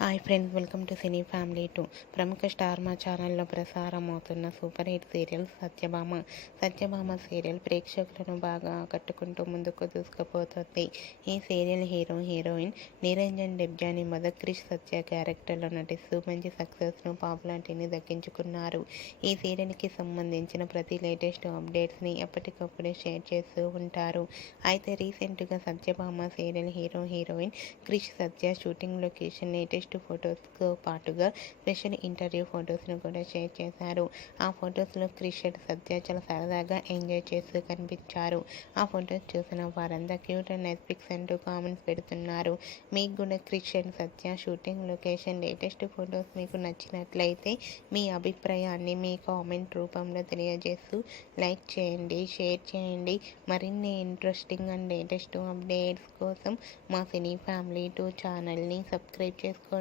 Hi friends, welcome to cine family 2. ప్రముఖ star Maa ఛానల్లో ప్రసారం అవుతున్న super hit serial Satyabhama serial ప్రేక్షకులను బాగా ఆకట్టుకుంటూ ముందుకు దూసుకుపోతుంది. ఈ serial heroine Niranjan Debjani mother Krish Satya క్యారెక్టర్లో నటిస్తూ మంచి సక్సెస్ను, పాపులారిటీని దక్కించుకున్నారు. ఈ సీరియల్కి సంబంధించిన ప్రతి లేటెస్ట్ అప్డేట్స్ని ఎప్పటికప్పుడు షేర్ చేస్తూ ఉంటారు. అయితే రీసెంట్గా సత్యభామ సీరియల్ హీరోయిన్ క్రిష్ సత్య షూటింగ్ లొకేషన్ లేటెస్ట్ ఫొటోస్తో పాటుగా స్పెషల్ ఇంటర్వ్యూ ఫొటోస్ను కూడా షేర్ చేశారు. ఆ ఫొటోస్లో క్రిష్ అండ్ సత్య చాలా సరదాగా ఎంజాయ్ చేస్తూ కనిపించారు. ఆ ఫొటోస్ చూసిన వారంతా క్యూట్ అండ్ నైస్ పిక్స్ అంటూ కామెంట్స్ పెడుతున్నారు. మీకు కూడా Krish and Satya shooting location latest photos మీకు నచ్చినట్లయితే మీ అభిప్రాయాన్ని మీ కామెంట్ రూపంలో తెలియజేస్తూ లైక్ చేయండి, షేర్ చేయండి. మరిన్ని ఇంట్రెస్టింగ్ అండ్ లేటెస్ట్ అప్డేట్స్ కోసం మా సినీ ఫ్యామిలీ 2 ఛానల్ని సబ్స్క్రైబ్ చేసుకోండి.